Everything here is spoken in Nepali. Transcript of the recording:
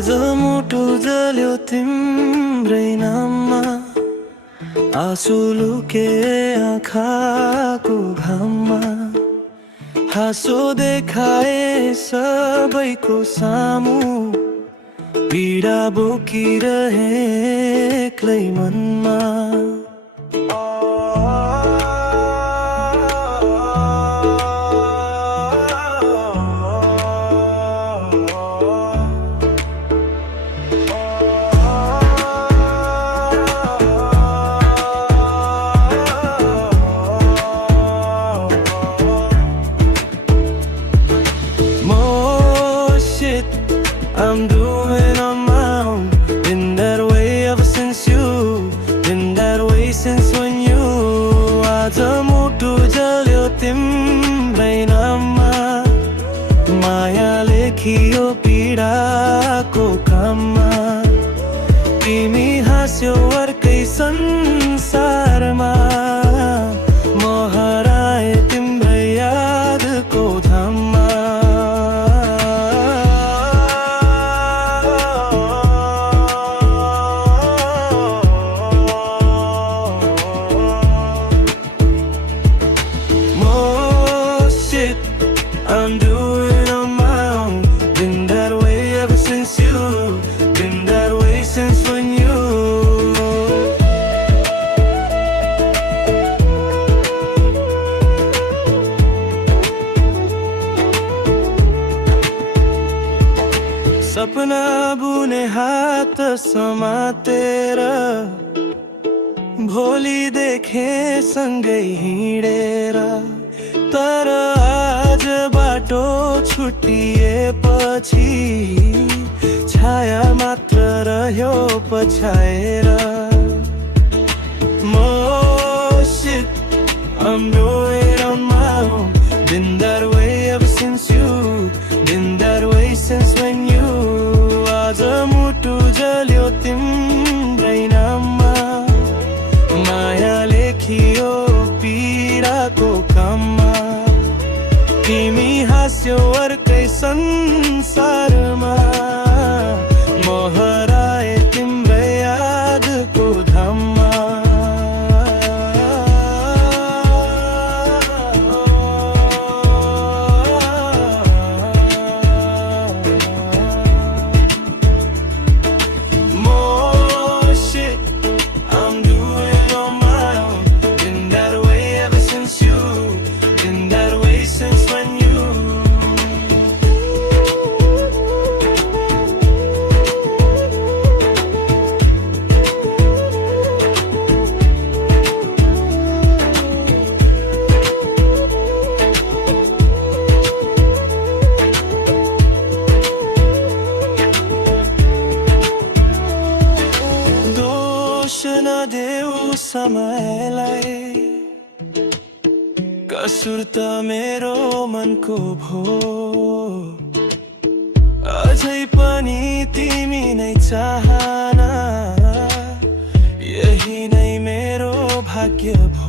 आज मुटु जल्यो तिम्रै नाममा, आँसु लुके आँखाको घाममा, हाँसो देखाए सबैको सामु, पीडा बोकिरहे एक्लै मनमा। I'm doing on my own. Been that way ever since you. Been that way since when you. आज मुटु जल्यो तिम्रै नाममा, माया लेखियो पीडाको काममा। तिमी हाँस्यौ अर्कै संसारमा, म हराए तिम्रै यादको धाममा। I'm doing on my own. Been that way ever since you. Been that way since when you. सपना बुने हात समातेर, भोलि देखे सँगै हिँडेर। तर आज बाटो छुट्टिएपछि छाया मात्र रह्यो पछाएर। I'm doing on my own. Been that way ever since you. Been that way since when you. आज मुटु जल्यो तिम्रै नाममा, माया लेखियो पीडाको काममा। तिमी हाँस्यौ अर्कै संसारमा, म हराए तिम्रै यादको धाममा। नदेऊ समयलाई, कसुर त मेरो मनको भो। अझै पनि तिमी नै चाहना, यही नै मेरो भाग्य भो।